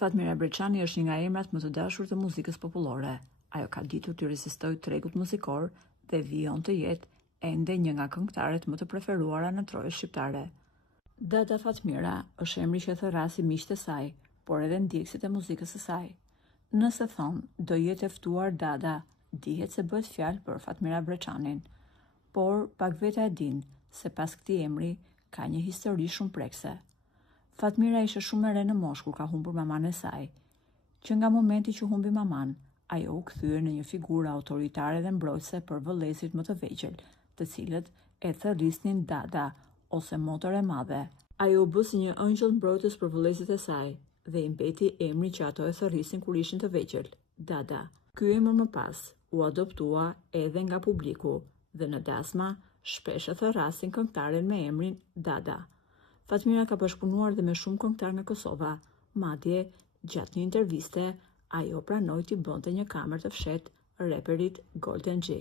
Fatmira Breçani është një nga emrat më të dashur të muzikës popullore. Ajo ka ditur të rezistojë tregut muzikor dhe vijon të jetë ende një nga këngëtarët më të preferuara në trojën shqiptare. Dada Fatmira është emri që thërrasi miqtë e saj, por edhe ndjekësit e muzikës së saj. Nëse thon do jetë e ftuar Dada, dihet se bëhet fjalë për Fatmira Breçanin, por pak veta e din se pas këtij emri ka një histori shumë prekse. Fatmira ishte shumë e re në moshë kur ka humbur maman e saj, që nga momenti që humbi maman, ajo u kthye në një figurë autoritare dhe mbrojtëse për vëllezërit më të vegjël, të cilët e thërrisnin Dada ose Motër e Madhe. Ajo u bë si një ëngjëll mbrojtës për vëllezërit e saj dhe i mbeti emri që ato e thërrisnin kur ishin të vegjël, Dada. Ky emër më pas u adoptua edhe nga publiku dhe në dasma shpesh e thërrasin këngëtaren me emrin Dada. Fatmira ka bashkëpunuar dhe me shumë këngëtar nga Kosova, madje gjatë një interviste ajo pranoi t'i bënte një kamër të fshehtë reperit Golden G.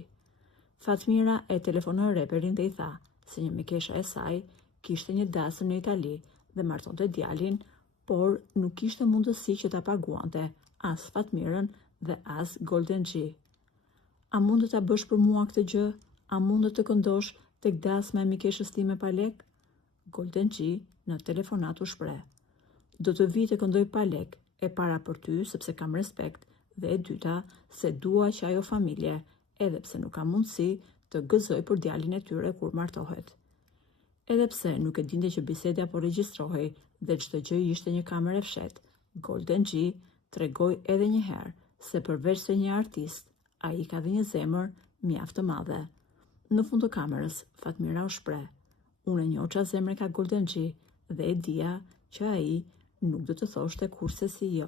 Fatmira e telefonoi reperin dhe i tha se një mikesha e saj kishte një dasëm në Itali dhe martonte djalin, por nuk kishte mundësi që ta paguante as Fatmirën dhe as Golden G. A mund të ta bësh për mua këtë gjë? A mund të këndosh tek dasma e mikeshës time pa lek? Golden G në telefonat u shpreh. Do të vi të këndoj pa lek, e para për ty sepse kam respekt dhe e dyta se dua që ajo familje, edhe pse nuk kam mundësi të gëzoj për djalin e tyre kur martohet. Edhe pse nuk e dinte që biseda po regjistrohej dhe çdo gjë ishte një kamerë e fshehtë, Golden G tregoi edhe një herë se përveç se një artist, ai ka dhe një zemër mjaft të madhe. Në fund të kamerës, Fatmira u shpreh. Unë e njohça zemrën ka Golden G dhe e dija që ai nuk do të thoshte kurrse si jo.